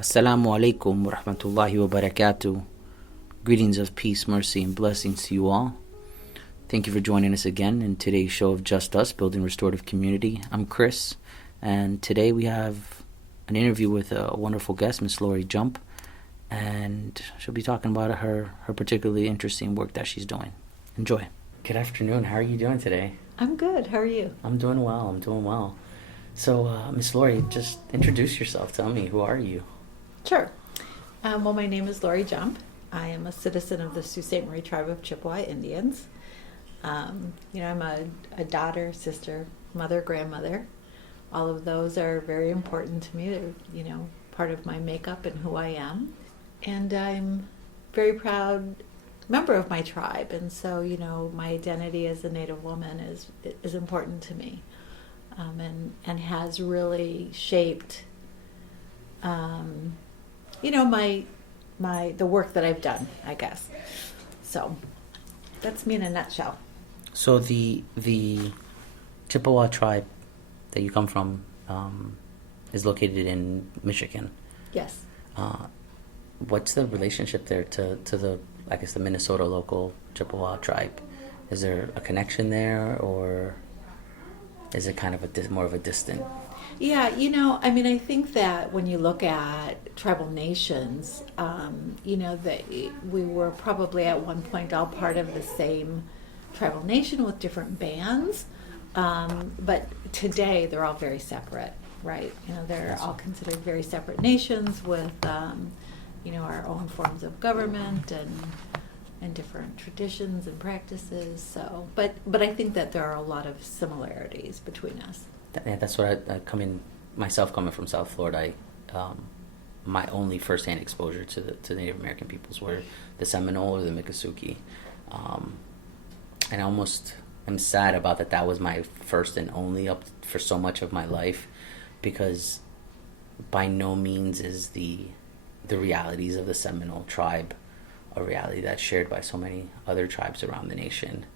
Assalamu alaikum wa rahmatullahi wa barakatuh. Greetings of peace, mercy, and blessings to you all. Thank you for joining us again in today's show of Just Us, Building Restorative Community. I'm Chris, and today we have an interview with a wonderful guest, Miss Lori Jump, and she'll be talking about her particularly interesting work that she's doing. Enjoy. Good afternoon. How are you doing today? I'm good. How are you? I'm doing well. So, Miss Lori, just introduce yourself. Tell me, who are you? Sure. Well, my name is Lori Jump. I am a citizen of the Sault Ste. Marie tribe of Chippewa Indians. I'm a daughter, sister, mother, grandmother. All of those are very important to me. They're, part of my makeup and who I am. And I'm very proud member of my tribe. And so, my identity as a Native woman is important to me, and has really shaped the work that I've done, I guess. So that's me in a nutshell. So the Chippewa tribe that you come from is located in Michigan. Yes. What's the relationship there to the, I guess, the Minnesota local Chippewa tribe? Is there a connection there, or is it kind of more of a distant? Yeah, I think that when you look at tribal nations, that we were probably at one point all part of the same tribal nation with different bands, but today they're all very separate, right? They're all considered very separate nations with, our own forms of government and different traditions and practices. So, but I think that there are a lot of similarities between us. Yeah, that's what coming from South Florida. My only first-hand exposure to the Native American peoples were the Seminole or the Miccosukee, and I almost am sad about that. That was my first and only up for so much of my life, because by no means is the realities of the Seminole tribe a reality that's shared by so many other tribes around the nation.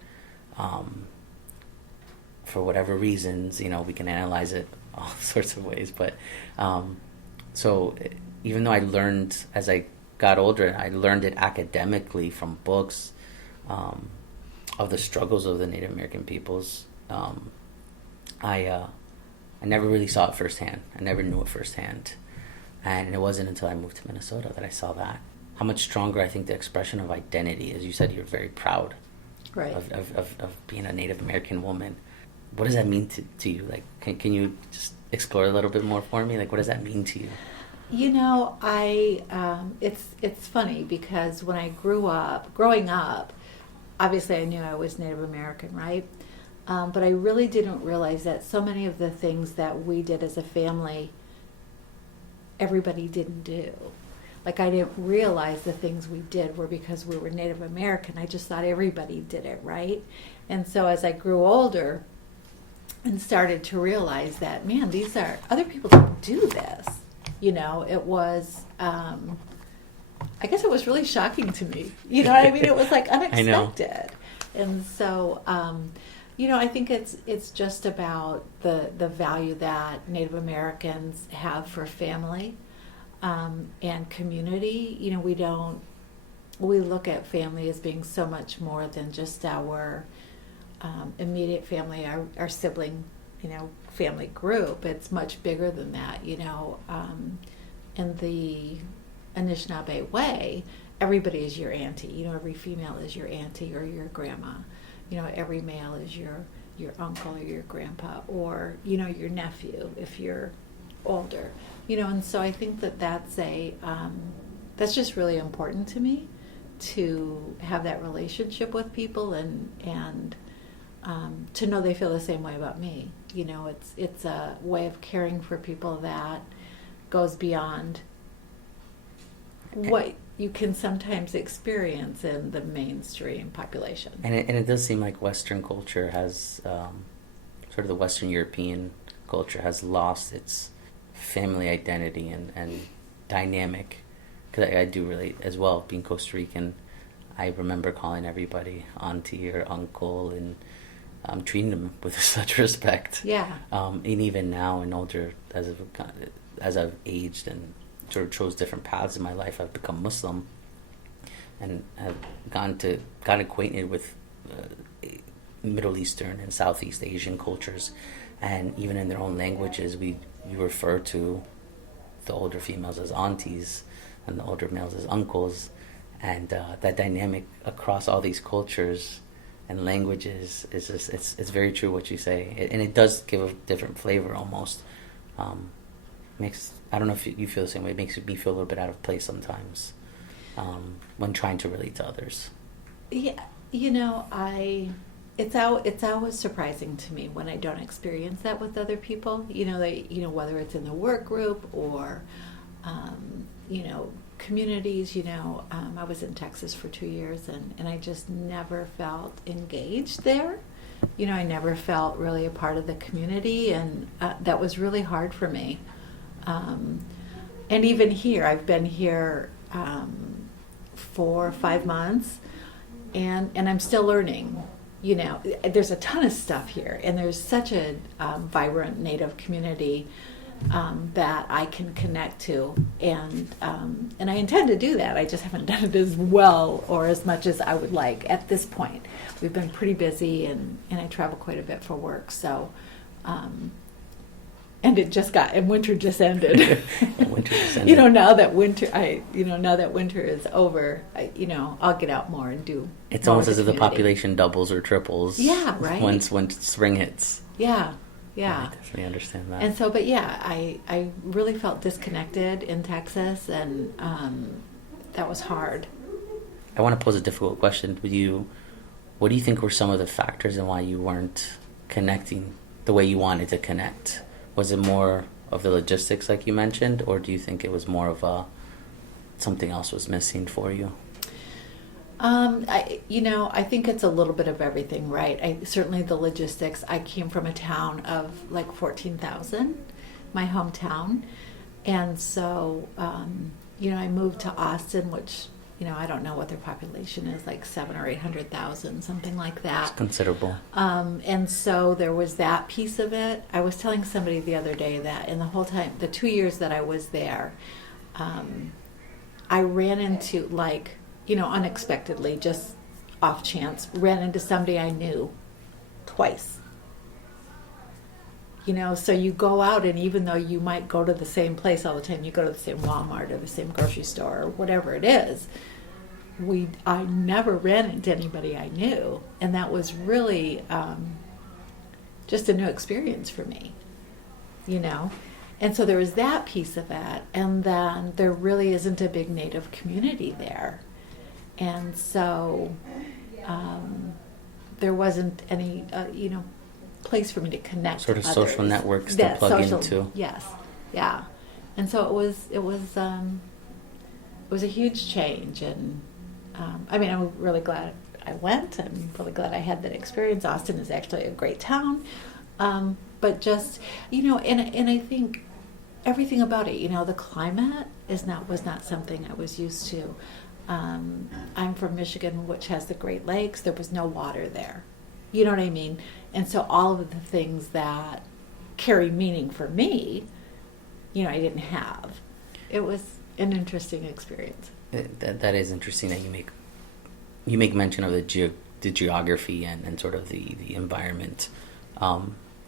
For whatever reasons, we can analyze it all sorts of ways. But so even though I learned as I got older, I learned it academically from books of the struggles of the Native American peoples. I never really saw it firsthand. I never knew it firsthand. And it wasn't until I moved to Minnesota that I saw that. How much stronger I think the expression of identity, as you said, you're very proud, right, of being a Native American woman. What does that mean to you? Like, can you just explore a little bit more for me? Like, what does that mean to you? It's funny because when I growing up, obviously I knew I was Native American, right? But I really didn't realize that so many of the things that we did as a family, everybody didn't do. Like, I didn't realize the things we did were because we were Native American. I just thought everybody did it, right? And so as I grew older and started to realize that, man, other people don't do this. It was, I guess it was really shocking to me. You know what I mean? It was like unexpected. And so, I think it's just about the value that Native Americans have for family and community. We look at family as being so much more than just our immediate family, our sibling, family group. It's much bigger than that, in the Anishinaabe way, everybody is your auntie. Every female is your auntie or your grandma. Every male is your uncle or your grandpa, or, your nephew if you're older. And so I think that's just really important to me, to have that relationship with people and to know they feel the same way about me. It's a way of caring for people that goes beyond what you can sometimes experience in the mainstream population. And it does seem like Western culture has, sort of the Western European culture has lost its family identity and dynamic. Because I do relate as well, being Costa Rican. I remember calling everybody auntie or uncle and treating them with such respect. Yeah. And even now, and older, as I've aged and sort of chose different paths in my life. I've become Muslim and have got acquainted with Middle Eastern and Southeast Asian cultures, and even in their own languages, we refer to the older females as aunties and the older males as uncles, and that dynamic across all these cultures and languages is just it's very true what you say, and it does give a different flavor almost. Makes, I don't know if you feel the same way. It makes me feel a little bit out of place sometimes when trying to relate to others. Yeah, it's always surprising to me when I don't experience that with other people. Whether it's in the work group or communities. I was in Texas for 2 years, and I just never felt engaged there. I never felt really a part of the community, and that was really hard for me. And even here, I've been here 4 or 5 months, and I'm still learning. There's a ton of stuff here, and there's such a vibrant Native community that I can connect to, and I intend to do that. I just haven't done it as well or as much as I would like at this point. We've been pretty busy, and I travel quite a bit for work, so. And winter just ended. Winter just ended. Now that winter is over, I'll get out more and do. It's almost as if the population doubles or triples. Yeah, right. When spring hits. Yeah. I definitely understand that. And so, but yeah, I really felt disconnected in Texas, and that was hard. I want to pose a difficult question with you. What do you think were some of the factors in why you weren't connecting the way you wanted to connect? Was it more of the logistics, like you mentioned, or do you think it was more of something else was missing for you? I think it's a little bit of everything, right? Certainly the logistics. I came from a town of like 14,000, my hometown, and so I moved to Austin, which I don't know what their population is, like 700,000 or 800,000, something like that. It's considerable. And so there was that piece of it. I was telling somebody the other day that in the whole time, the 2 years that I was there, I ran into, unexpectedly, just off chance, ran into somebody I knew twice. So you go out, and even though you might go to the same place all the time, you go to the same Walmart or the same grocery store or whatever it is, I never ran into anybody I knew, and that was really just a new experience for me, And so there was that piece of it, and then there really isn't a big Native community there, and so there wasn't any, place for me to connect. Sort of to social others. networks to plug into. Yes, yeah, and so it was a huge change, and I'm really glad I went. I'm really glad I had that experience. Austin is actually a great town, but just and I think everything about it. The climate was not something I was used to. I'm from Michigan, which has the Great Lakes. There was no water there. You know what I mean? And so all of the things that carry meaning for me, I didn't have. It was an interesting experience. That is interesting that you make mention of the geography and sort of the environment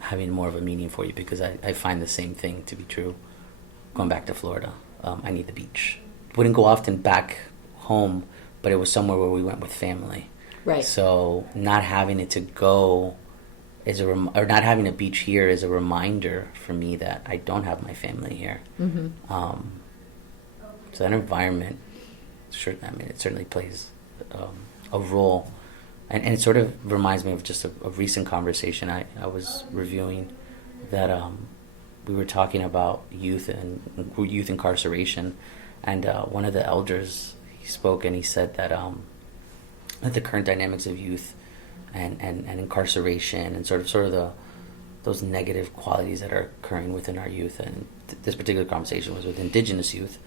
having more of a meaning for you, because I find the same thing to be true. Going back to Florida, I need the beach. Wouldn't go often back home, but it was somewhere where we went with family. Right. So not having it to go or not having a beach here is a reminder for me that I don't have my family here. Mm-hmm. So that environment, it certainly plays a role, and it sort of reminds me of just a recent conversation I was reviewing that we were talking about youth incarceration, and one of the elders, he spoke and he said that the current dynamics of youth and incarceration and sort of those negative qualities that are occurring within our youth, and this particular conversation was with Indigenous youth.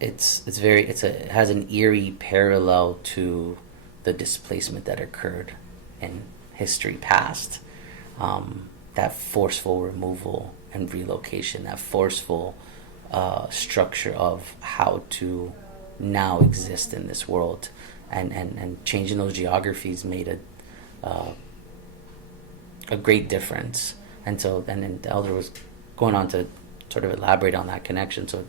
It has an eerie parallel to the displacement that occurred in history past. that forceful removal and relocation, that forceful structure of how to now exist in this world, and changing those geographies made a great difference. And so, and then the elder was going on to sort of elaborate on that connection. So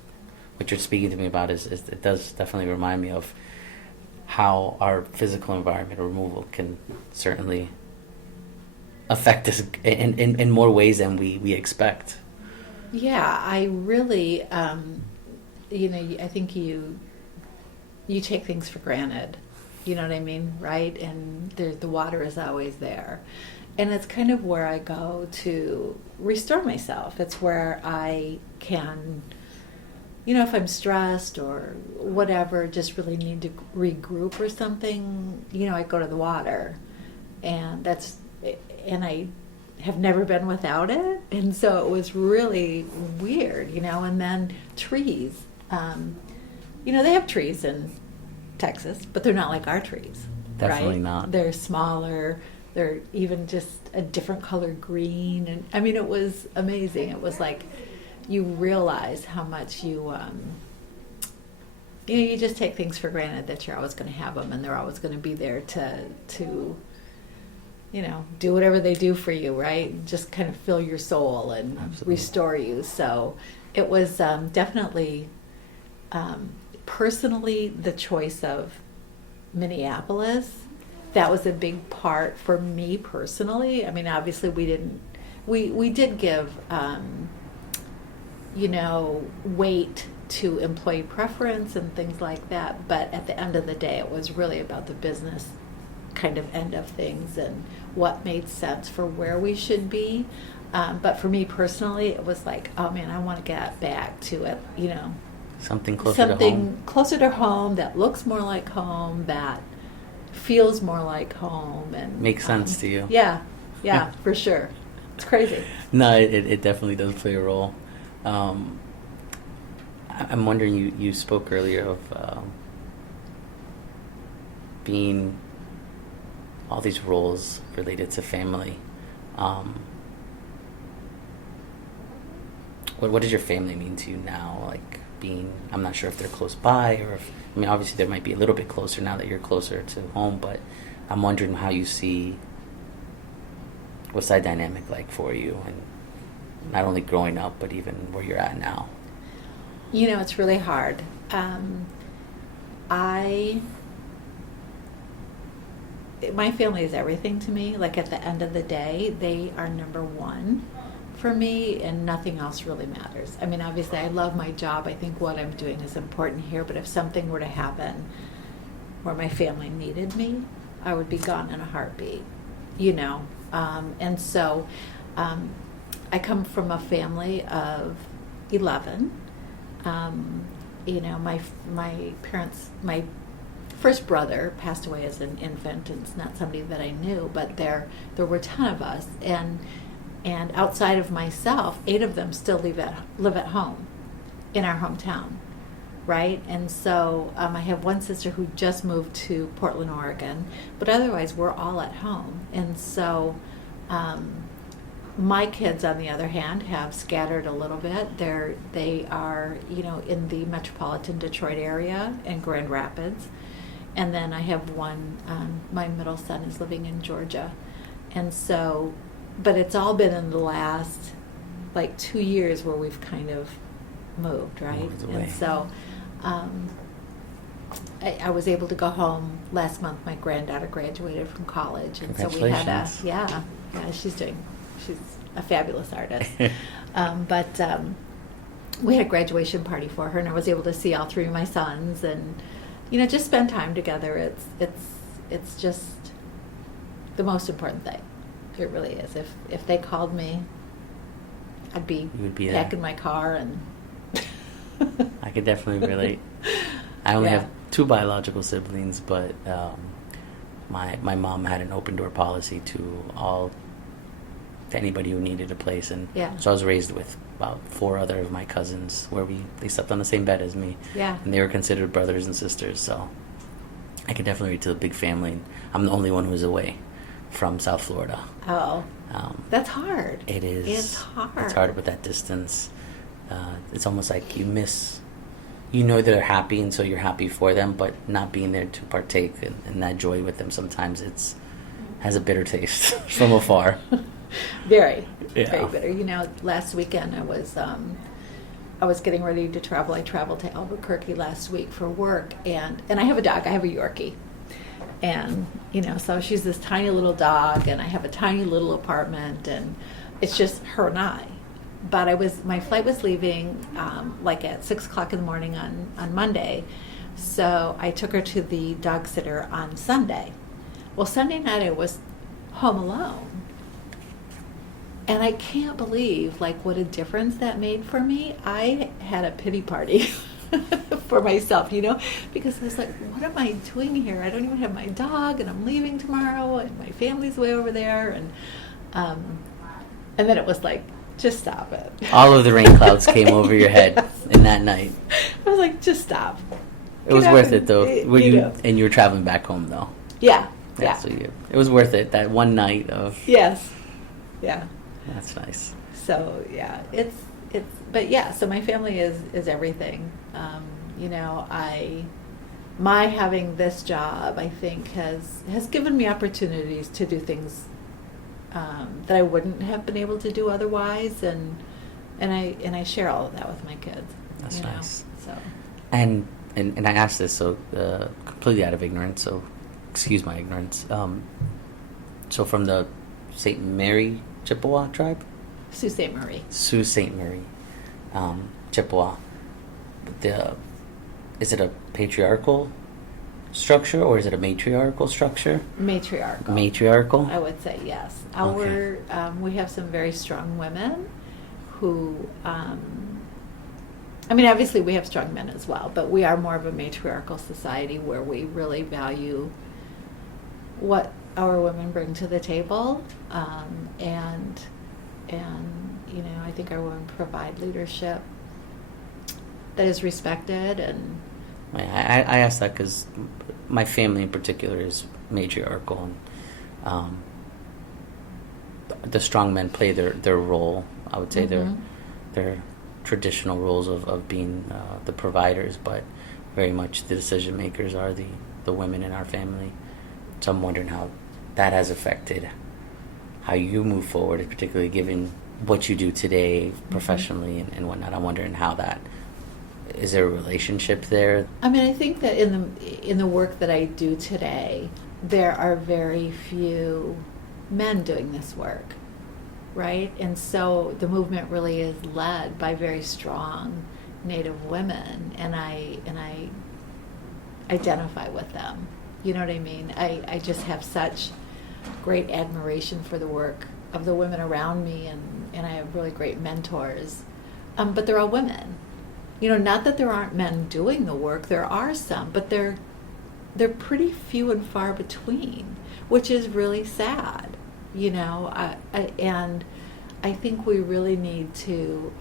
what you're speaking to me about is it does definitely remind me of how our physical environment removal can certainly affect us in more ways than we expect. Yeah, I really, I think you take things for granted. You know what I mean, right? And the water is always there. And it's kind of where I go to restore myself. It's where I can, if I'm stressed or whatever, just really need to regroup or something, I go to the water. And I have never been without it. And so it was really weird, and then trees. They have trees in Texas, but they're not like our trees. Definitely right? not. They're smaller. They're even just a different color green. And I mean, it was amazing. It was like you realize how much you just take things for granted that you're always going to have them and they're always going to be there to do whatever they do for you, right? Just kind of fill your soul and Absolutely. Restore you. So it was definitely, personally, the choice of Minneapolis. That was a big part for me personally. I mean, obviously we did give, weight to employee preference and things like that. But at the end of the day, it was really about the business kind of end of things and what made sense for where we should be. But for me personally, it was like, oh man, I want to get back to it, something closer to home. Closer to home that looks more like home, that feels more like home, and Makes sense to you. Yeah, for sure. It's crazy. No, it definitely does play a role. I'm wondering, you spoke earlier of being all these roles related to family. What does your family mean to you now? Like I'm not sure if they're close by, or obviously they might be a little bit closer now that you're closer to home, but I'm wondering how you see, what's that dynamic like for you, and not only growing up, but even where you're at now? It's really hard. My family is everything to me. Like at the end of the day, they are number one for me, and nothing else really matters. I mean, obviously I love my job. I think what I'm doing is important here, but if something were to happen where my family needed me, I would be gone in a heartbeat, and so I come from a family of 11. My parents, my first brother passed away as an infant. It's not somebody that I knew, but there were a ton of us, and outside of myself, 8 of them still live at home in our hometown, right? And so I have one sister who just moved to Portland, Oregon, but otherwise we're all at home. And so my kids, on the other hand, have scattered a little bit. They are, in the metropolitan Detroit area and Grand Rapids. And then I have one, my middle son is living in Georgia. And so, but it's all been in the last, 2 years where we've kind of moved, right? Moved away. And so I was able to go home last month. My granddaughter graduated from college. And so we had she's a fabulous artist. But we had a graduation party for her, and I was able to see all 3 of my sons and, just spend time together. It's just the most important thing. It really is. If they called me, I'd be packing my car and. I could definitely relate. I only have 2 biological siblings, but my mom had an open door policy to anybody who needed a place, and so I was raised with about 4 other of my cousins where they slept on the same bed as me, and they were considered brothers and sisters. So I could definitely relate to a big family. I'm the only one who's away from South Florida. Oh, that's hard. It is. It's hard. It's hard with that distance. It's almost like you miss. You know they're happy, and so you're happy for them, but not being there to partake in that joy with them, sometimes has a bitter taste from afar. Very Yeah. very bitter. You know, last weekend I was getting ready to travel. I traveled to Albuquerque last week for work, and I have a dog. I have a Yorkie. And, you know, so she's this tiny little dog, and I have a tiny little apartment, and it's just her and I. But my flight was leaving like at 6 o'clock in the morning on Monday. So I took her to the dog sitter on Sunday. Well, Sunday night I was home alone. And I can't believe like what a difference that made for me. I had a pity party for myself, you know, because I was like, what am I doing here? I don't even have my dog, and I'm leaving tomorrow, and my family's way over there. And then it was like, just stop it. All of the rain clouds came over your head in that night. I was like, just stop. It was worth it, though. And you were traveling back home, though. Yeah. So it was worth it. That one night of. Yes. Yeah. That's nice. So yeah, it's. But yeah, so my family is everything. You know, my having this job, I think, has given me opportunities to do things that I wouldn't have been able to do otherwise, and I share all of that with my kids. That's nice. So. And I asked this so completely out of ignorance, so excuse my ignorance. So from the St. Mary Chippewa tribe? Sault Ste. Marie. Sault Ste. Marie, Chippewa. Is it a patriarchal structure, or is it a matriarchal structure? Matriarchal. Matriarchal? I would say yes. Okay. We have some very strong women who, I mean, obviously we have strong men as well, but we are more of a matriarchal society where we really value what our women bring to the table, and you know, I think our women provide leadership that is respected. And I asked that because my family in particular is matriarchal, and the strong men play their role. I would say their traditional roles of being the providers, but very much the decision makers are the women in our family. So I'm wondering how that has affected how you move forward, particularly given what you do today professionally and whatnot. I'm wondering how that is. There a relationship there? I mean, I think that in the work that I do today, there are very few men doing this work, right? And so the movement really is led by very strong Native women, and I identify with them. You know what I mean? I just have such great admiration for the work of the women around me, and I have really great mentors. But they're all women. You know, not that there aren't men doing the work, there are some, but they're pretty few and far between, which is really sad. You know, and I think we really need to,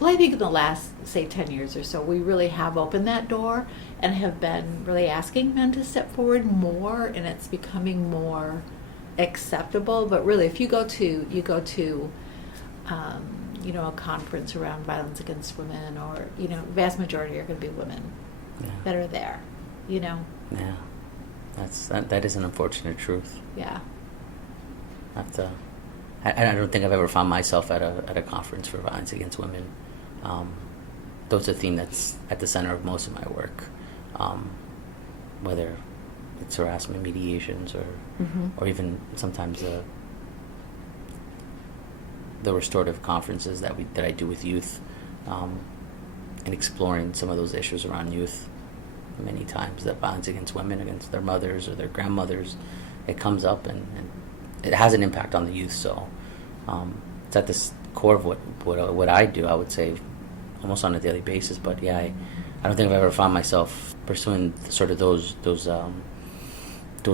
well, I think in the last, say, 10 years or so, we really have opened that door and have been really asking men to step forward more, and it's becoming more acceptable. But really, if you go to you know, a conference around violence against women, or, you know, vast majority are going to be women that are there, you know. Yeah, that is an unfortunate truth. Yeah. I don't think I've ever found myself at a conference for violence against women. That's a theme that's at the center of most of my work, whether it's harassment mediations or even sometimes the restorative conferences that I do with youth, and exploring some of those issues around youth. Many times that violence against women, against their mothers or their grandmothers, it comes up and it has an impact on the youth. So it's at the core of what I do, I would say, almost on a daily basis. But yeah, I don't think I've ever found myself pursuing sort of those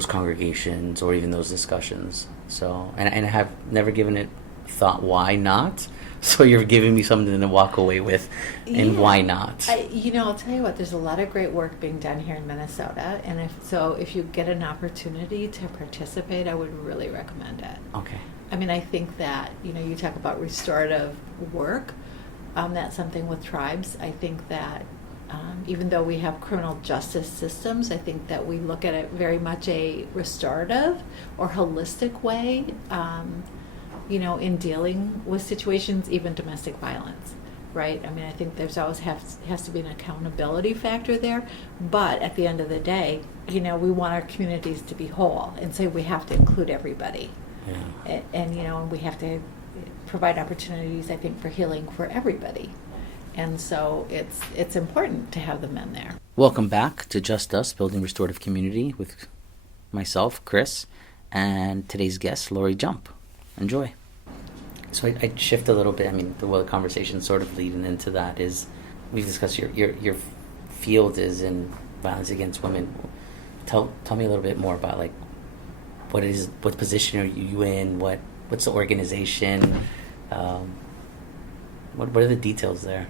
congregations or even those discussions. So and I have never given it thought why not. So you're giving me something to walk away with, and Yeah. why not? I'll tell you what, there's a lot of great work being done here in Minnesota, and if you get an opportunity to participate, I would really recommend it. Okay. I mean, I think that, you talk about restorative work, that's something with tribes. I think that even though we have criminal justice systems, I think that we look at it very much a restorative or holistic way, in dealing with situations, even domestic violence, right? I mean, I think there's always has to be an accountability factor there, but at the end of the day, we want our communities to be whole, and so we have to include everybody. Yeah. And we have to provide opportunities, I think, for healing for everybody. And so it's important to have the men there. Welcome back to Just Us, Building Restorative Community, with myself, Chris, and today's guest, Lori Jump. Enjoy. So I'd shift a little bit. I mean, the conversation sort of leading into that is, we've discussed your field is in violence against women. Tell me a little bit more about, like, what position are you in? What's the organization? What are the details there?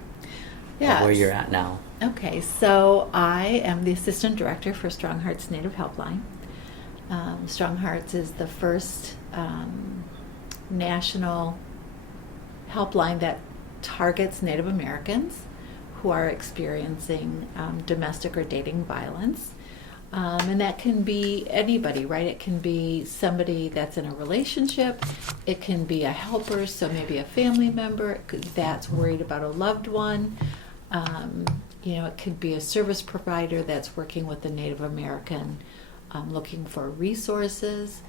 Yeah. Where you're at now? Okay, so I am the assistant director for Strong Hearts Native Helpline. Strong Hearts is the first national helpline that targets Native Americans who are experiencing domestic or dating violence. And that can be anybody, right? It can be somebody that's in a relationship. It can be a helper, so maybe a family member that's worried about a loved one. It could be a service provider that's working with a Native American looking for resources.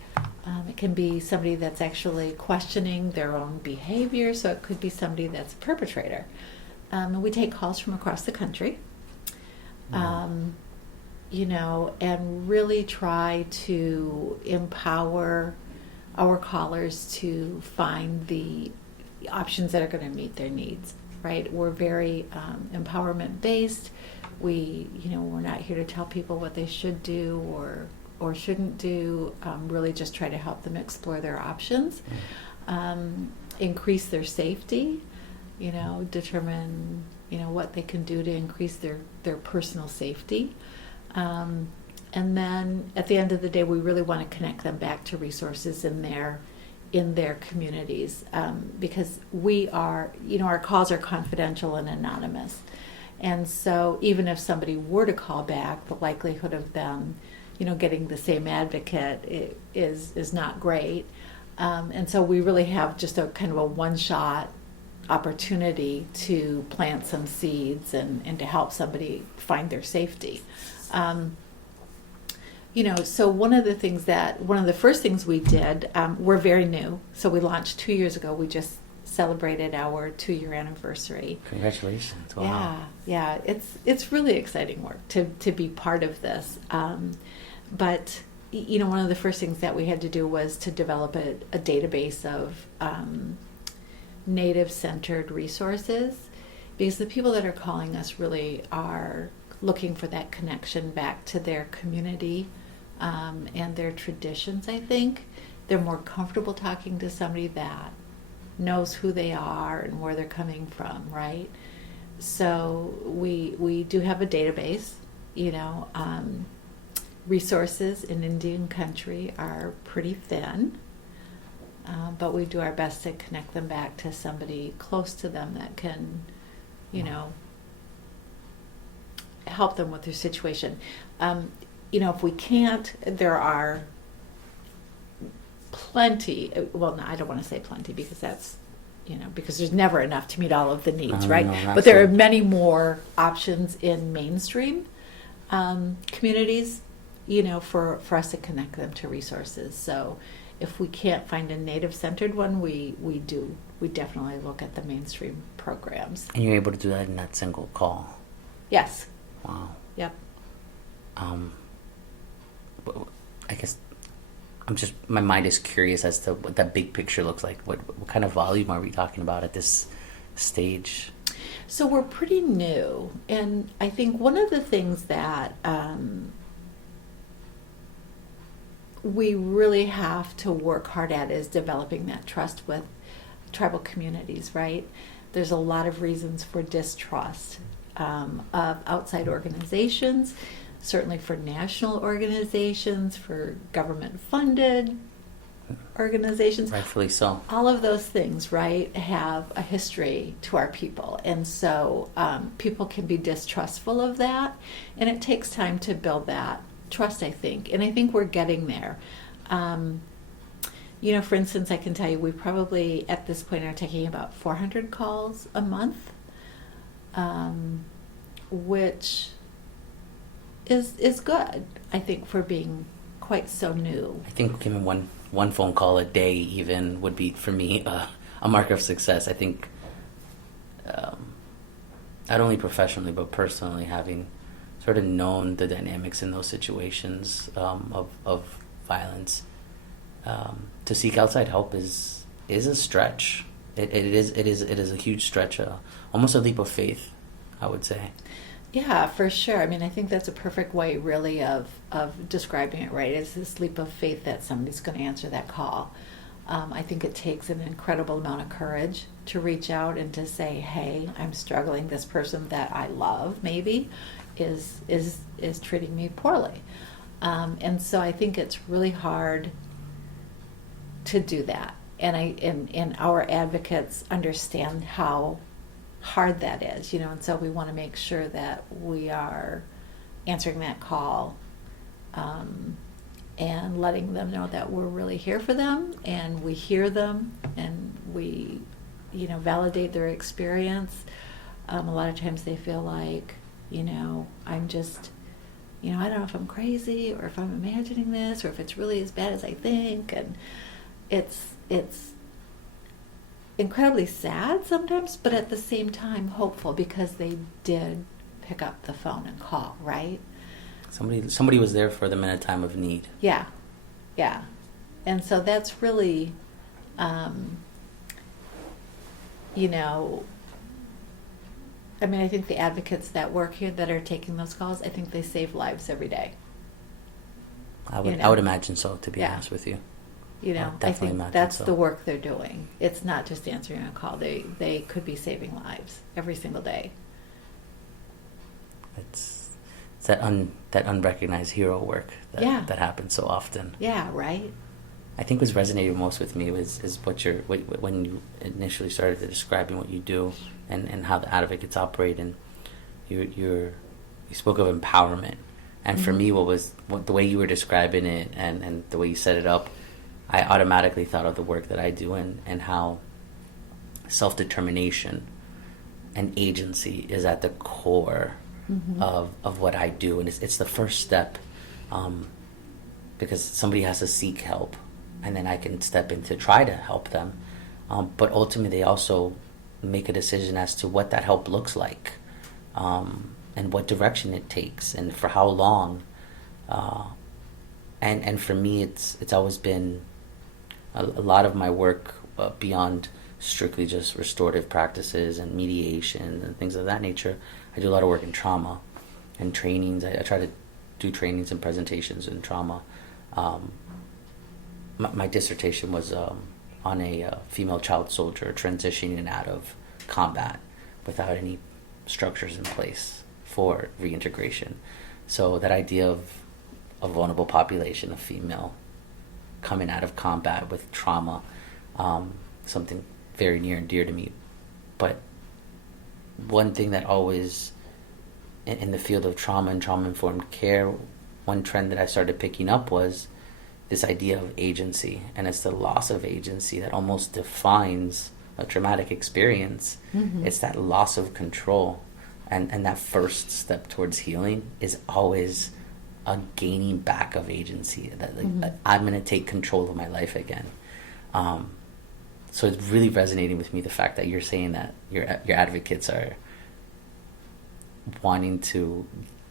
It can be somebody that's actually questioning their own behavior, so it could be somebody that's a perpetrator. And we take calls from across the country. And really try to empower our callers to find the options that are going to meet their needs, right? We're very empowerment based. We're not here to tell people what they should do or shouldn't do, really just try to help them explore their options, increase their safety, determine, what they can do to increase their personal safety. And then at the end of the day, we really want to connect them back to resources in their communities, because we are, our calls are confidential and anonymous. And so even if somebody were to call back, the likelihood of them, getting the same advocate is not great. And so we really have just a kind of a one-shot opportunity to plant some seeds and to help somebody find their safety. So one of the first things we did, we're very new. So we launched 2 years ago. We just celebrated our 2-year anniversary. Congratulations. Wow. Yeah. It's really exciting work to be part of this. But one of the first things that we had to do was to develop a database of Native-centered resources, because the people that are calling us really are looking for that connection back to their community and their traditions. I think they're more comfortable talking to somebody that knows who they are and where they're coming from, right? So we do have a database. Resources in Indian country are pretty thin, but we do our best to connect them back to somebody close to them that can, help them with their situation. If we can't, there are plenty, well, no, I don't want to say plenty because that's, because there's never enough to meet all of the needs, right? No, but there are many more options in mainstream communities, for us to connect them to resources. So if we can't find a Native-centered one, we definitely look at the mainstream programs. And you're able to do that in that single call? Yes. Wow. Yep. I guess my mind is curious as to what that big picture looks like. What kind of volume are we talking about at this stage? So we're pretty new, and I think one of the things that we really have to work hard at is developing that trust with tribal communities, right? There's a lot of reasons for distrust of outside organizations, certainly for national organizations, for government-funded organizations. Rightfully so. All of those things, right, have a history to our people. And so people can be distrustful of that. And it takes time to build that trust, I think. And I think we're getting there. For instance, I can tell you we probably at this point are taking about 400 calls a month, which is good, I think, for being quite so new. I think even one phone call a day even would be, for me, a mark of success. I think not only professionally but personally, having sort of known the dynamics in those situations of violence, to seek outside help is a stretch. It is a huge stretch, almost a leap of faith, I would say. Yeah, for sure. I mean, I think that's a perfect way, really, of describing it, right? It's this leap of faith that somebody's going to answer that call. I think it takes an incredible amount of courage to reach out and to say, hey, I'm struggling. This person that I love, maybe, is treating me poorly. And so I think it's really hard to do that. And our advocates understand how hard that is, and so we want to make sure that we are answering that call and letting them know that we're really here for them and we hear them and we validate their experience. A lot of times they feel like I'm just I don't know if I'm crazy or if I'm imagining this or if it's really as bad as I think, and it's incredibly sad sometimes, but at the same time hopeful because they did pick up the phone and call, right? Somebody was there for them in a time of need. Yeah. And so that's really, I think the advocates that work here that are taking those calls, I think they save lives every day. I would imagine so, to be honest with you. I think that's the work they're doing. It's not just answering a call. They could be saving lives every single day. It's that unrecognized hero work that happens so often. Yeah, right. I think what's resonated most with me is when you initially started describing what you do and how the advocates operate, and you spoke of empowerment, and for me, the way you were describing it and the way you set it up, I automatically thought of the work that I do and how self-determination and agency is at the core of what I do. And it's the first step, because somebody has to seek help and then I can step in to try to help them. But ultimately they also make a decision as to what that help looks like, and what direction it takes and for how long. And for me, it's always been a lot of my work beyond strictly just restorative practices and mediation and things of that nature. I do a lot of work in trauma and trainings. I try to do trainings and presentations in trauma. My dissertation was on a female child soldier transitioning out of combat without any structures in place for reintegration. So that idea of a vulnerable population of female coming out of combat with trauma, something very near and dear to me. But one thing that always, in the field of trauma and trauma-informed care, one trend that I started picking up was this idea of agency, and it's the loss of agency that almost defines a traumatic experience. It's that loss of control, and that first step towards healing is always a gaining back of agency, that I'm going to take control of my life again. So it's really resonating with me, the fact that you're saying that your advocates are wanting to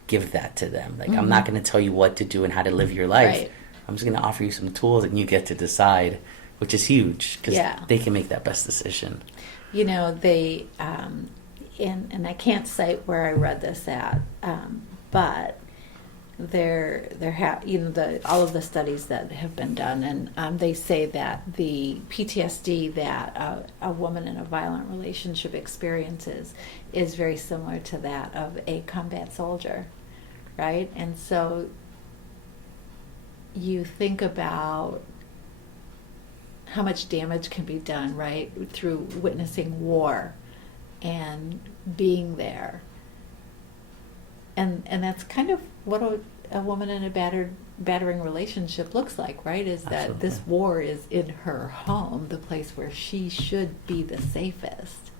give that to them. Like, I'm not going to tell you what to do and how to live your life. Right. I'm just going to offer you some tools and you get to decide, which is huge because they can make that best decision. They, and I can't cite where I read this at, but all of the studies that have been done, and they say that the PTSD that a woman in a violent relationship experiences is very similar to that of a combat soldier, right? And so you think about how much damage can be done, right, through witnessing war and being there. And that's kind of what a woman in a battering relationship looks like, right? Is that Absolutely. this war is in her home, the place where she should be the safest.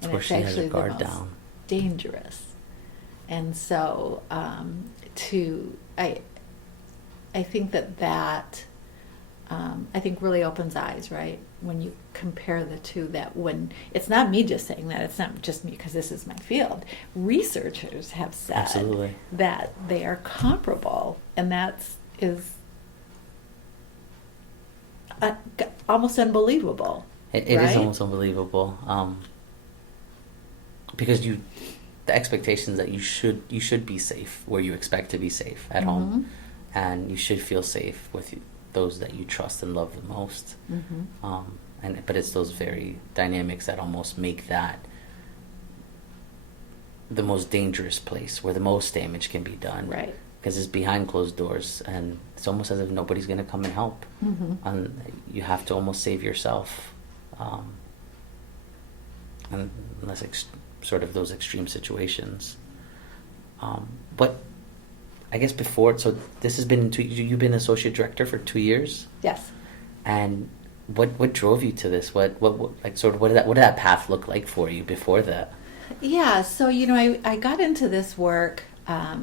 And where it's she has her actually the guard most down. dangerous. And so I think that I think really opens eyes, right? When you compare the two, that when it's not me just saying that, it's not just me because this is my field. Researchers have said Absolutely. that they are comparable, and that is almost unbelievable. It is right? almost unbelievable, because the expectations that you should be safe where you expect to be safe at home, and you should feel safe with those that you trust and love the most. But it's those very dynamics that almost make that the most dangerous place where the most damage can be done. Right. Because it's behind closed doors, and it's almost as if nobody's going to come and help. And you have to almost save yourself, unless sort of those extreme situations. But I guess before, so this has been you've been associate director for 2 years. Yes. And what drove you to this? What like sort of what did that path look like for you before that? Yeah, so I got into this work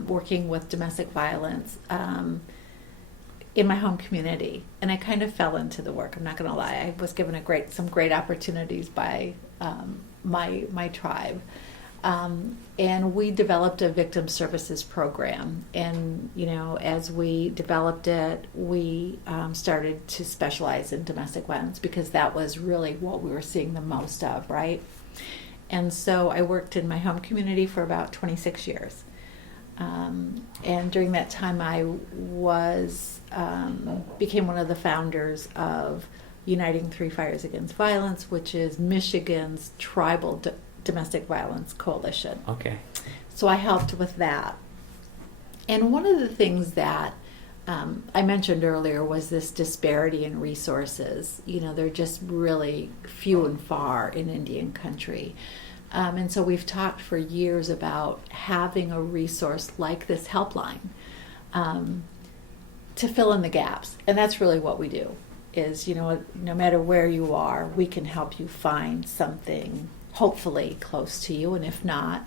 working with domestic violence in my home community, and I kind of fell into the work. I'm not going to lie; I was given some great opportunities by my tribe, and we developed a victim services program. And as we developed it, we started to specialize in domestic violence because that was really what we were seeing the most of, right? And so I worked in my home community for about 26 years. And during that time, I became one of the founders of Uniting Three Fires Against Violence, which is Michigan's tribal domestic violence coalition. Okay. So I helped with that. And one of the things that I mentioned earlier was this disparity in resources. They're just really few and far in Indian country. And so we've talked for years about having a resource like this helpline to fill in the gaps. And that's really what we do is, no matter where you are, we can help you find something hopefully close to you. And if not,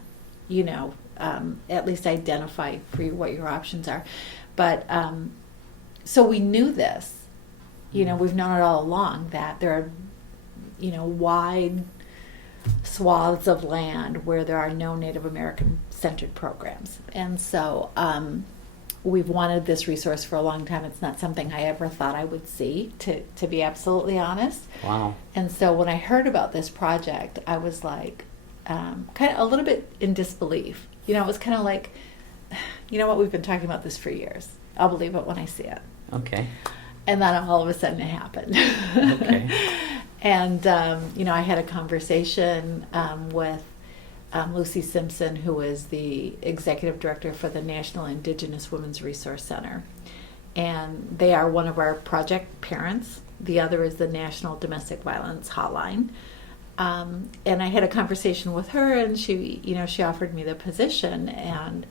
at least identify for you what your options are. But so we knew this, we've known it all along that there are, wide swaths of land where there are no Native American centered programs. And so we've wanted this resource for a long time. It's not something I ever thought I would see, to be absolutely honest. Wow. And so when I heard about this project, I was like, kind of a little bit in disbelief. It was kind of like, what, we've been talking about this for years. I'll believe it when I see it. Okay. And then all of a sudden it happened. Okay. And, I had a conversation with Lucy Simpson, who is the executive director for the National Indigenous Women's Resource Center. And they are one of our project parents. The other is the National Domestic Violence Hotline. And I had a conversation with her, and she offered me the position. And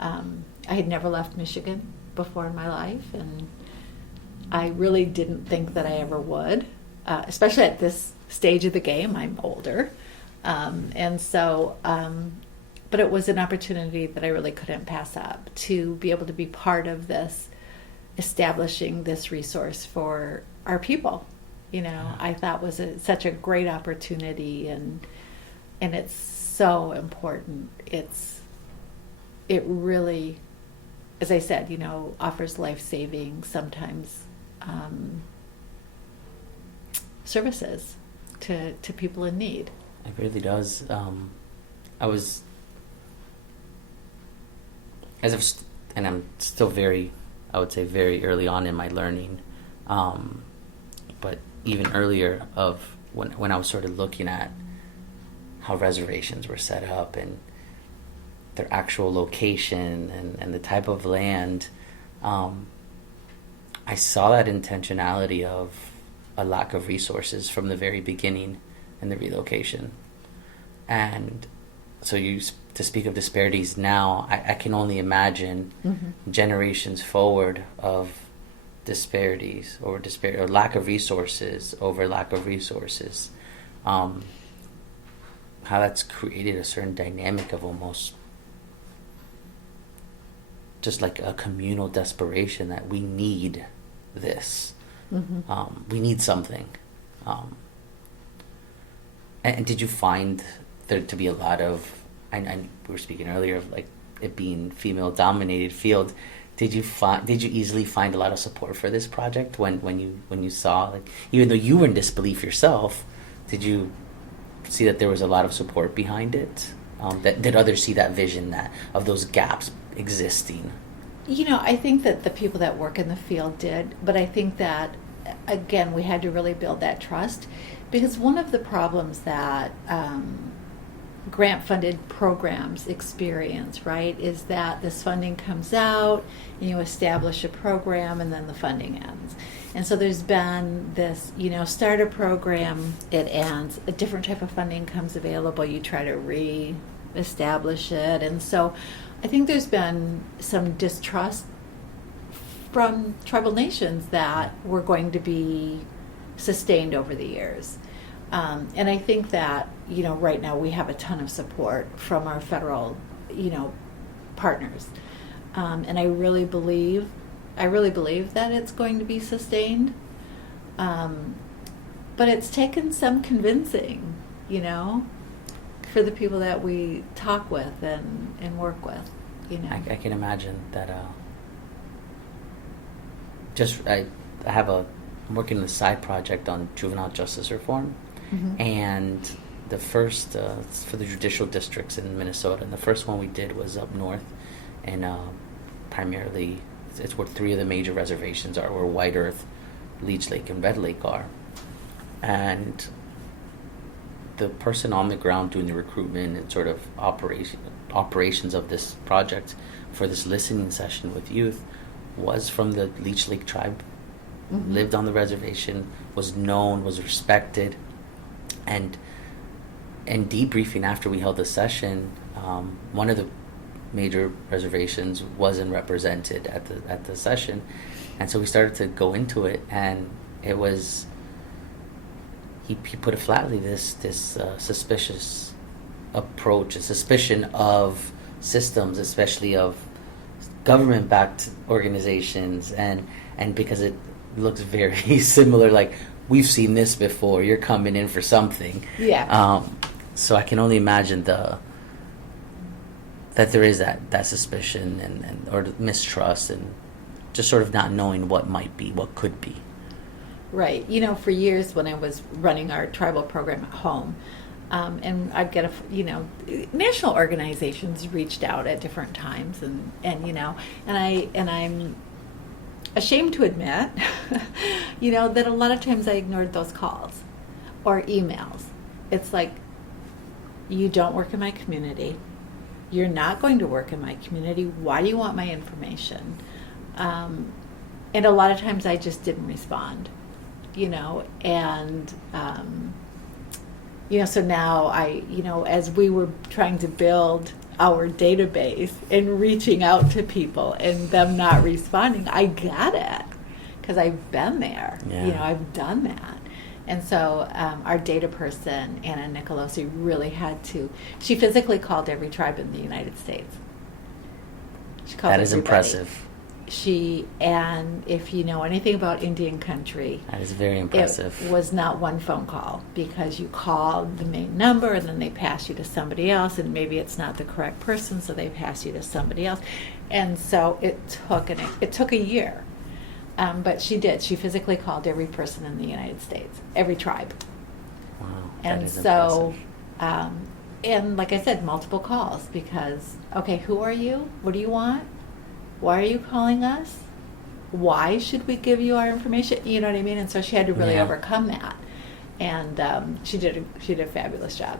I had never left Michigan before in my life, and I really didn't think that I ever would, especially at this stage of the game. I'm older. And so, but it was an opportunity that I really couldn't pass up, to be able to be part of this, establishing this resource for our people. I thought was such a great opportunity, and it's so important. It really, as I said, offers life-saving, sometimes, services to people in need. It really does. I was, as and I'm still I would say very early on in my learning, but even earlier of when I was sort of looking at how reservations were set up and their actual location and the type of land, I saw that intentionality of a lack of resources from the very beginning in the relocation. And so to speak of disparities now, I can only imagine generations forward of disparities or lack of resources over lack of resources, how that's created a certain dynamic of almost just like a communal desperation that we need this. We need something. And did you find there to be a lot of, we were speaking earlier of like it being female dominated field, did you easily find a lot of support for this project when you saw, like, even though you were in disbelief yourself, did you see that there was a lot of support behind it? Did others see that vision of those gaps existing? I think that the people that work in the field did, but I think that, again, we had to really build that trust, because one of the problems that grant-funded programs experience, right, is that this funding comes out and you establish a program and then the funding ends. And so there's been this, start a program, it ends, a different type of funding comes available, you try to re-establish it. And so I think there's been some distrust from tribal nations that we're going to be sustained over the years. And I think that, right now we have a ton of support from our federal, partners. And I really believe that it's going to be sustained. But it's taken some convincing, for the people that we talk with and work with, I can imagine that. I'm working on a side project on juvenile justice reform, and the first for the judicial districts in Minnesota, and the first one we did was up north, and primarily it's where three of the major reservations are, where White Earth, Leech Lake, and Red Lake are, and the person on the ground doing the recruitment and sort of operations of this project for this listening session with youth was from the Leech Lake tribe, lived on the reservation, was known, was respected, and debriefing after we held the session, one of the major reservations wasn't represented at the session, and so we started to go into it, and it was, he put it flatly, this suspicious approach, a suspicion of systems, especially of government-backed organizations, and because it looks very similar, like, we've seen this before, you're coming in for something. Yeah. So I can only imagine that there is that suspicion and or mistrust and just sort of not knowing what might be, what could be. Right. For years when I was running our tribal program at home, and I'd get national organizations reached out at different times, and I'm ashamed to admit, that a lot of times I ignored those calls or emails. It's like, you don't work in my community. You're not going to work in my community. Why do you want my information? And a lot of times I just didn't respond, and, so now as we were trying to build our database and reaching out to people and them not responding, I get it, because I've been there. Yeah. I've done that. And so our data person, Anna Nicolosi, really had to, she physically called every tribe in the United States. She called That is everybody. impressive. And if you know anything about Indian country, That is very impressive. it was not one phone call, because you called the main number and then they pass you to somebody else, and maybe it's not the correct person, so they pass you to somebody else. And so it took a year. But she did. She physically called every person in the United States, every tribe. Wow, And that is so, impressive. and like I said, multiple calls, because, okay, who are you? What do you want? why are you calling us? Why should we give you our information? You know what I mean? And so she had to really Yeah. overcome that. And she did a fabulous job.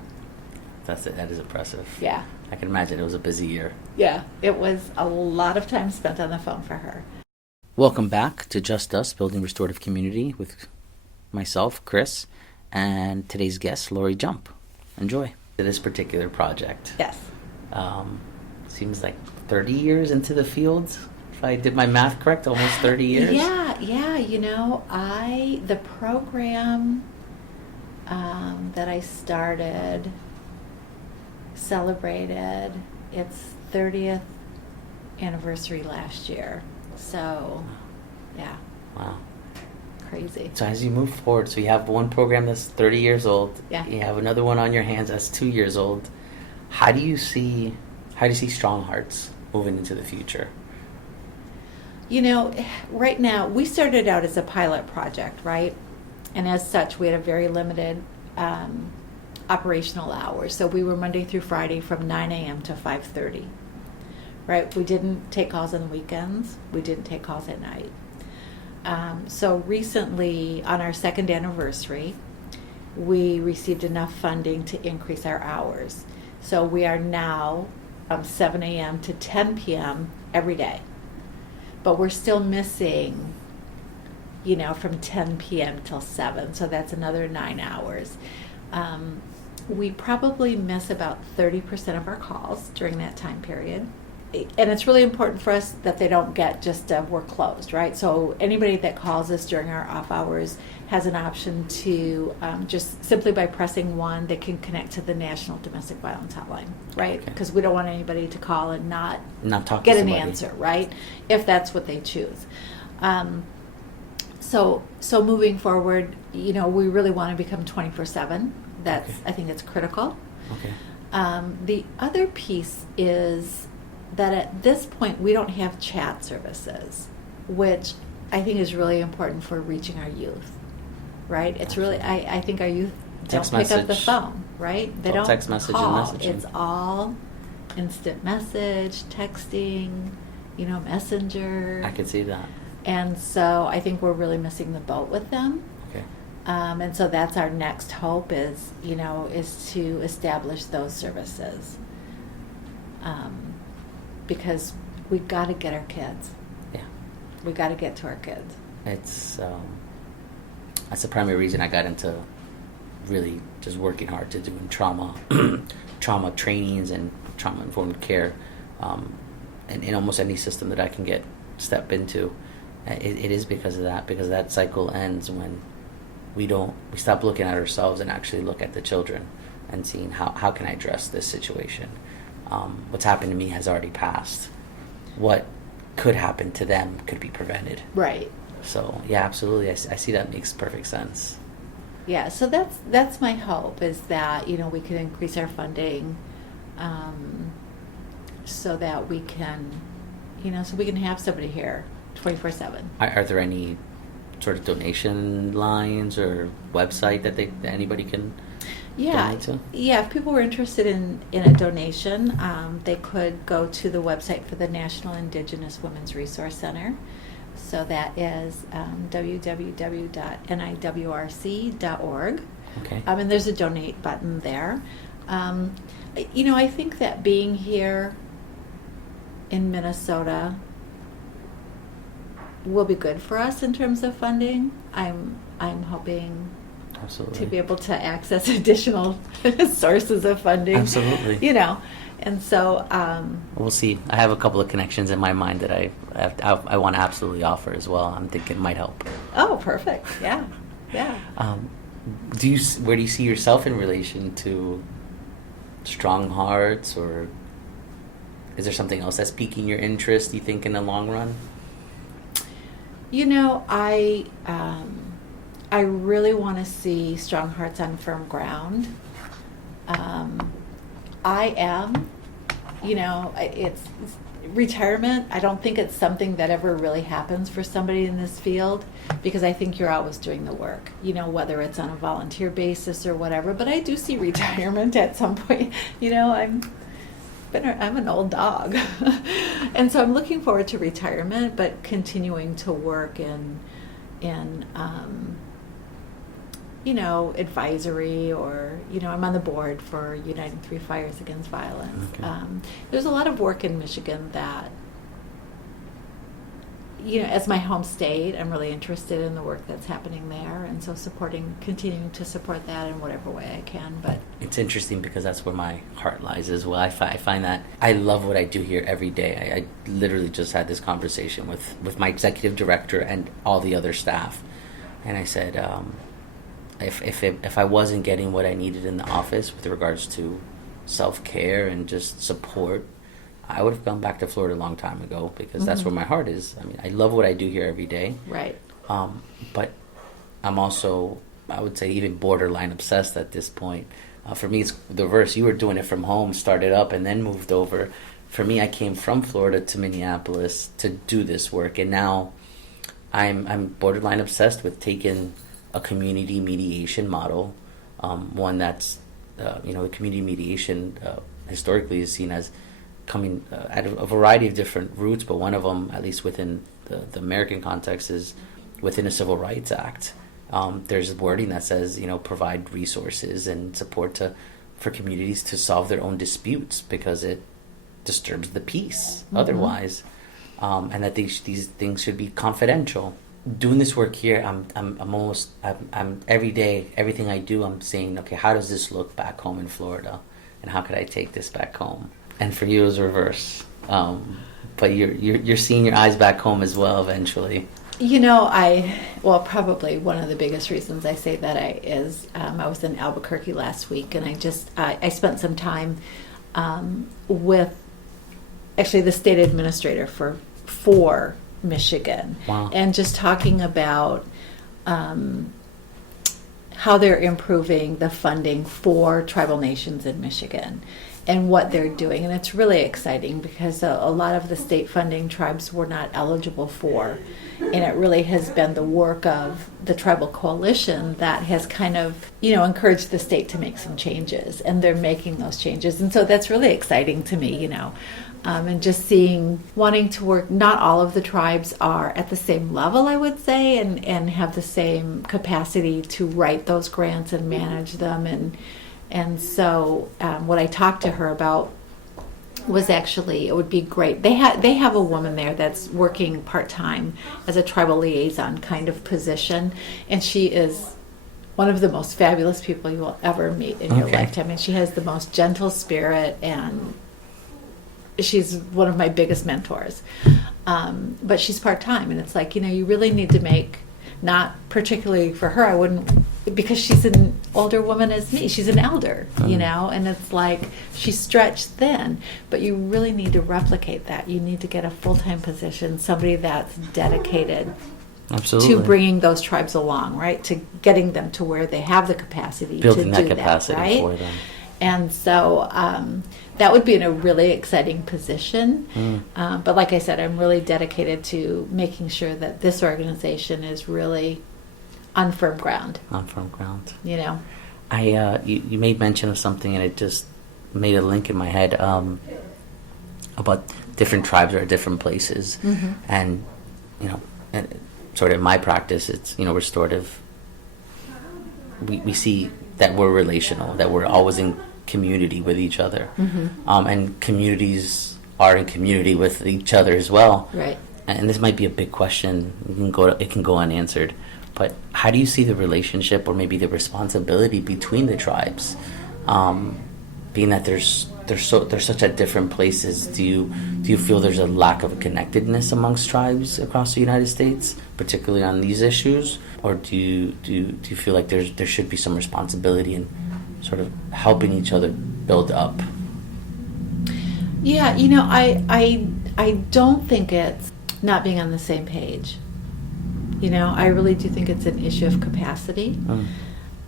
That is impressive. Yeah. I can imagine it was a busy year. Yeah. It was a lot of time spent on the phone for her. Welcome back to Just Us, Building Restorative Community with myself, Chris, and today's guest, Lori Jump. Enjoy. This particular project. Yes. Seems like 30 years into the field, if I did my math correct, almost 30 years. Yeah. You know, the program that I started celebrated its 30th anniversary last year. So, yeah. Wow. Crazy. So as you move forward, so you have one program that's 30 years old. Yeah. You have another one on your hands that's 2 years old. How do you see Strong Hearts moving into the future? You know, right now, we started out as a pilot project, right? And as such, we had a very limited operational hours. So we were Monday through Friday from 9 a.m. to 5:30, right? We didn't take calls on the weekends. We didn't take calls at night. So recently, on our second anniversary, we received enough funding to increase our hours. So we are now 7 a.m. to 10 p.m. every day. But we're still missing, you know, from 10 p.m. till 7. So that's another 9 hours. We probably miss about 30% of our calls during that time period. And it's really important for us that they don't get just we're closed, right? So anybody that calls us during our off hours has an option to just simply by pressing 1, they can connect to the National Domestic Violence Hotline, right? Because we don't want anybody to call and not talk get to an somebody. answer, right? If that's what they choose. So moving forward, you know, we really want to become 24/7. That's Okay. I think it's critical. Okay. The other piece is that at this point we don't have chat services, which I think is really important for reaching our youth, right? It's really, I think our youth Text don't pick up the message. phone, right? They Well, don't text message and call. messaging. It's all instant message, texting, you know, messenger. I could see that. And so I think we're really missing the boat with them. Okay. And so that's our next hope is to establish those services. Because we got to get our kids. Yeah. We got to get to our kids. It's that's the primary reason I got into really just working hard to doing trauma trainings and trauma informed care, and in almost any system that I can step into. It is because of that cycle ends when we stop looking at ourselves and actually look at the children and seeing how can I address this situation. What's happened to me has already passed. What could happen to them could be prevented. Right. So yeah, absolutely. I see that makes perfect sense. Yeah. So that's my hope is that we can increase our funding, so that we can, have somebody here 24/7. Are there any sort of donation lines or website that anybody can donate to? Yeah. If people were interested in a donation, they could go to the website for the National Indigenous Women's Resource Center. So that is www.niwrc.org. Okay. And there's a donate button there. I think that being here in Minnesota will be good for us in terms of funding. I'm hoping Absolutely. to be able to access additional sources of funding. Absolutely. And so We'll see. I have a couple of connections in my mind that I want to absolutely offer as well. I'm thinking it might help. Oh, perfect. Yeah. Where do you see yourself in relation to Strong Hearts, or is there something else that's piquing your interest, you think, in the long run? I really want to see Strong Hearts on firm ground. It's retirement. I don't think it's something that ever really happens for somebody in this field, because I think you're always doing the work, whether it's on a volunteer basis or whatever. But I do see retirement at some point. I'm an old dog. And so I'm looking forward to retirement, but continuing to work in advisory, or, I'm on the board for Uniting Three Fires Against Violence. Okay. There's a lot of work in Michigan that, as my home state, I'm really interested in the work that's happening there, and so continuing to support that in whatever way I can. But it's interesting because that's where my heart lies as well. I find that I love what I do here every day. I literally just had this conversation with my executive director and all the other staff, and I said, if I wasn't getting what I needed in the office with regards to self-care and just support, I would have gone back to Florida a long time ago, because that's where my heart is. I mean, I love what I do here every day. Right. But I'm also, I would say, even borderline obsessed at this point. For me, it's the reverse. You were doing it from home, started up, and then moved over. For me, I came from Florida to Minneapolis to do this work, and now I'm borderline obsessed with taking a community mediation model, one that's, the community mediation historically is seen as coming at a variety of different roots, but one of them, at least within the American context, is within a Civil Rights Act. There's wording that says, provide resources and support for communities to solve their own disputes, because it disturbs the peace otherwise, and that these things should be confidential. Doing this work here, I'm every day, everything I do, I'm saying, okay, how does this look back home in Florida, and how could I take this back home? And for you, it was reverse. But you're seeing your eyes back home as well eventually. Probably one of the biggest reasons I say that I was in Albuquerque last week, and I spent some time with actually the state administrator for Michigan. Wow. And just talking about how they're improving the funding for tribal nations in Michigan and what they're doing. And it's really exciting, because a lot of the state funding tribes were not eligible for. And it really has been the work of the Tribal Coalition that has kind of, encouraged the state to make some changes. And they're making those changes. And so that's really exciting to me, and just wanting to work. Not all of the tribes are at the same level, I would say, and have the same capacity to write those grants and manage them. And so what I talked to her about was actually, it would be great. They have a woman there that's working part-time as a tribal liaison kind of position, and she is one of the most fabulous people you will ever meet in your lifetime. And she has the most gentle spirit, and she's one of my biggest mentors. But she's part-time, and it's like, you really need to make, not particularly for her, I wouldn't, because she's an older woman as me. She's an elder, and it's like she's stretched thin. But you really need to replicate that. You need to get a full-time position, somebody that's dedicated to bringing those tribes along, right? To getting them to where they have the capacity building to do that capacity that, right? for them. And so that would be in a really exciting position. But like I said, I'm really dedicated to making sure that this organization is really on firm ground. On firm ground. You made mention of something, and it just made a link in my head about different tribes are at different places. And, and sort of in my practice, it's, restorative. We see that we're relational, that we're always in community with each other. And communities are in community with each other as well. Right. And this might be a big question. It can go unanswered. But how do you see the relationship, or maybe the responsibility between the tribes, being that they're such at different places? Do you feel there's a lack of connectedness amongst tribes across the United States, particularly on these issues, or do you feel like there should be some responsibility in sort of helping each other build up? Yeah, I don't think it's not being on the same page. I really do think it's an issue of capacity.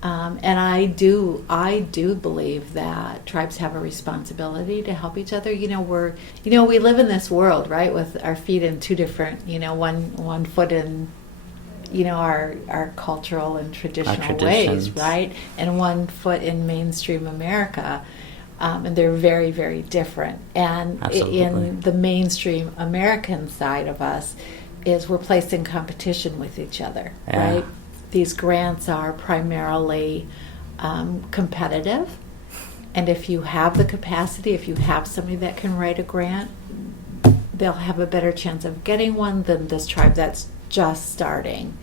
And I do believe that tribes have a responsibility to help each other. We live in this world, right, with our feet in two different, one foot in, our cultural and traditional ways, right, and one foot in mainstream America. and they're very, very different. And Absolutely. in the mainstream American side of us is we're placed in competition with each other, Yeah. right? These grants are primarily competitive. And if you have the capacity, if you have somebody that can write a grant, they'll have a better chance of getting one than this tribe that's just starting.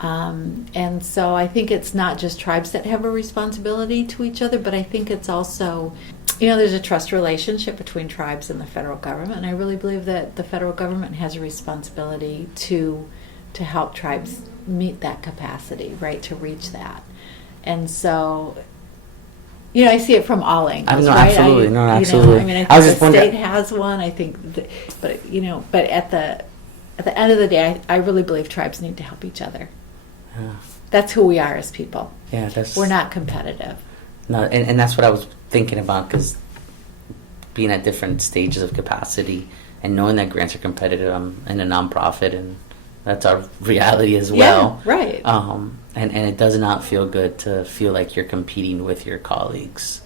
And so I think it's not just tribes that have a responsibility to each other, but I think it's also, there's a trust relationship between tribes and the federal government. And I really believe that the federal government has a responsibility to help tribes meet that capacity, right, to reach that. And so, I see it from all angles, right? Absolutely. Absolutely. I think the state has one. I think, but at the end of the day, I really believe tribes need to help each other. Yeah. That's who we are as people. Yeah, we're not competitive. No, and that's what I was thinking about, because being at different stages of capacity and knowing that grants are competitive, I'm in a nonprofit, and that's our reality as well. Yeah, right. And it does not feel good to feel like you're competing with your colleagues,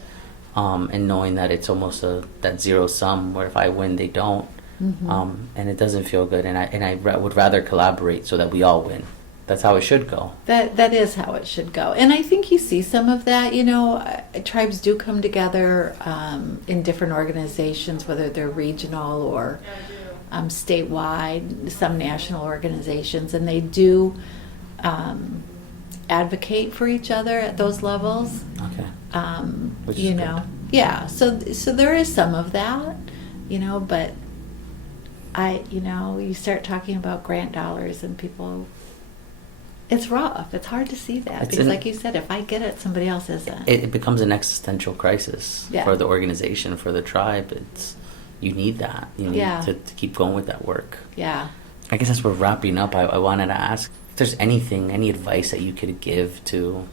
and knowing that it's almost that zero sum, where if I win, they don't. Mm-hmm. And it doesn't feel good. And I would rather collaborate so that we all win. That's how it should go. That is how it should go. And I think you see some of that. Tribes do come together in different organizations, whether they're regional or statewide, some national organizations, and they do advocate for each other at those levels. Okay. Which is good. Yeah. So there is some of that, but you start talking about grant dollars and people. It's rough. It's hard to see that because, like you said, if I get it, somebody else isn't. It becomes an existential crisis for the organization, for the tribe. You need that. You need to keep going with that work. Yeah. I guess as we're wrapping up, I wanted to ask if there's any advice that you could give to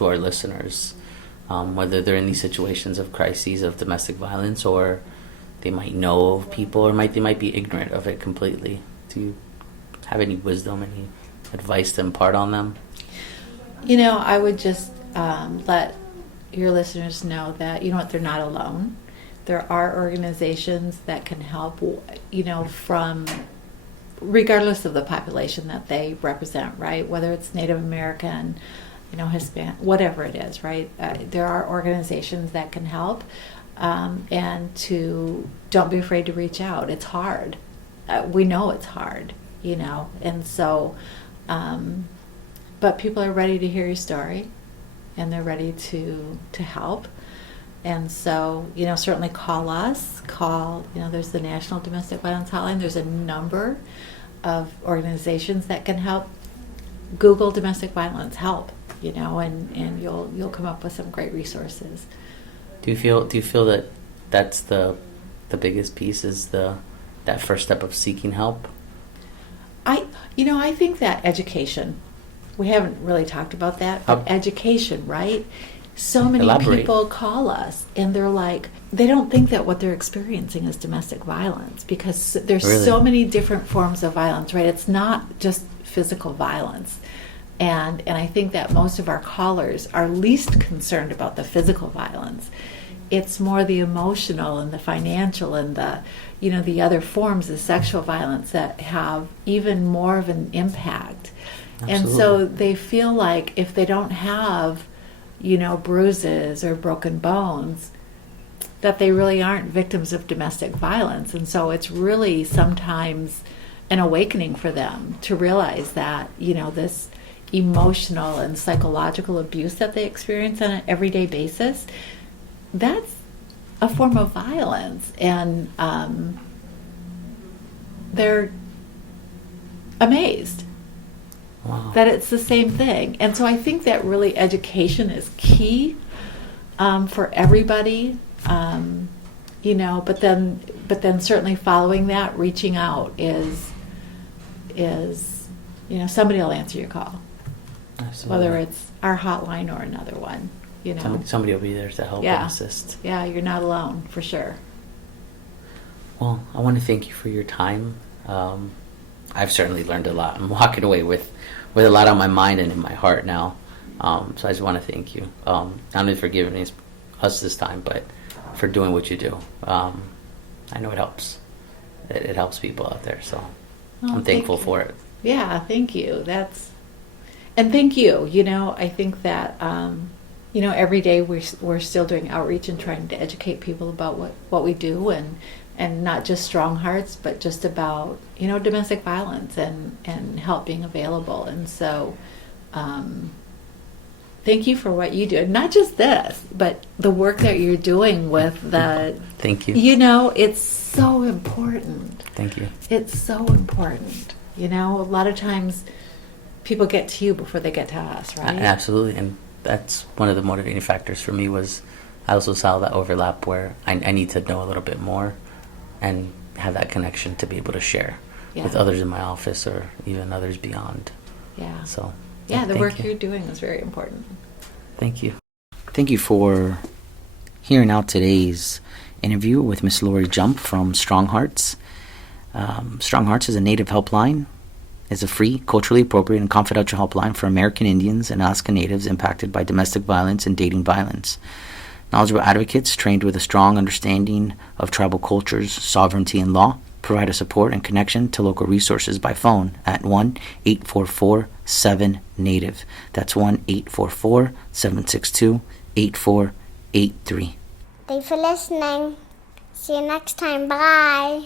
our listeners, whether they're in these situations of crises of domestic violence, or they might know of people, or they might be ignorant of it completely. Do you have any wisdom, any advice to impart on them? I would just let your listeners know that they're not alone. There are organizations that can help, from regardless of the population that they represent, right? Whether it's Native American, Hispanic, whatever it is, right? There are organizations that can help, and don't be afraid to reach out. It's hard. We know it's hard, and so. But people are ready to hear your story, and they're ready to help. And so, certainly call us. There's the National Domestic Violence Hotline. There's a number of organizations that can help. Google domestic violence help, and you'll come up with some great resources. Do you feel that that's the biggest piece, is that first step of seeking help? I think that education, we haven't really talked about that, but education, right? So many people call us and they're like, they don't think that what they're experiencing is domestic violence, because there's so many different forms of violence, right? It's not just physical violence. And I think that most of our callers are least concerned about the physical violence. It's more the emotional and the financial and the other forms of sexual violence that have even more of an impact. Absolutely. And so they feel like if they don't have, bruises or broken bones, that they really aren't victims of domestic violence. And so it's really sometimes an awakening for them to realize that, this emotional and psychological abuse that they experience on an everyday basis, that's a form of violence, and they're amazed that it's the same thing. And so I think that really education is key for everybody, but then certainly following that, reaching out is somebody will answer your call. Absolutely. Whether it's our hotline or another one. Somebody will be there to help and assist. Yeah, you're not alone, for sure. Well, I want to thank you for your time. I've certainly learned a lot. I'm walking away with a lot on my mind and in my heart now. So I just want to thank you. Not only for giving us this time, but for doing what you do. I know it helps. It helps people out there, so I'm thankful for it. Yeah, thank you. And thank you. You know, I think that you know, every day we're still doing outreach and trying to educate people about what we do, and not just Strong Hearts, but just about, you know, domestic violence and help being available. And so thank you for what you do. And not just this, but the work that you're doing with the... Thank you. You know, it's so important. Thank you. It's so important. You know, a lot of times people get to you before they get to us, right? Absolutely. And that's one of the motivating factors for me was I also saw that overlap where I need to know a little bit more and have that connection to be able to share with others in my office or even others beyond. Yeah. So, yeah, the work you. you're doing is very important. Thank you. Thank you for hearing out today's interview with Miss Lori Jump from Strong Hearts. Strong Hearts is a native helpline. It's a free, culturally appropriate, and confidential helpline for American Indians and Alaska Natives impacted by domestic violence and dating violence. Knowledgeable advocates trained with a strong understanding of tribal cultures, sovereignty, and law provide a support and connection to local resources by phone at 1-844-7-NATIVE. That's 1-844-762-8483. Thanks for listening. See you next time. Bye.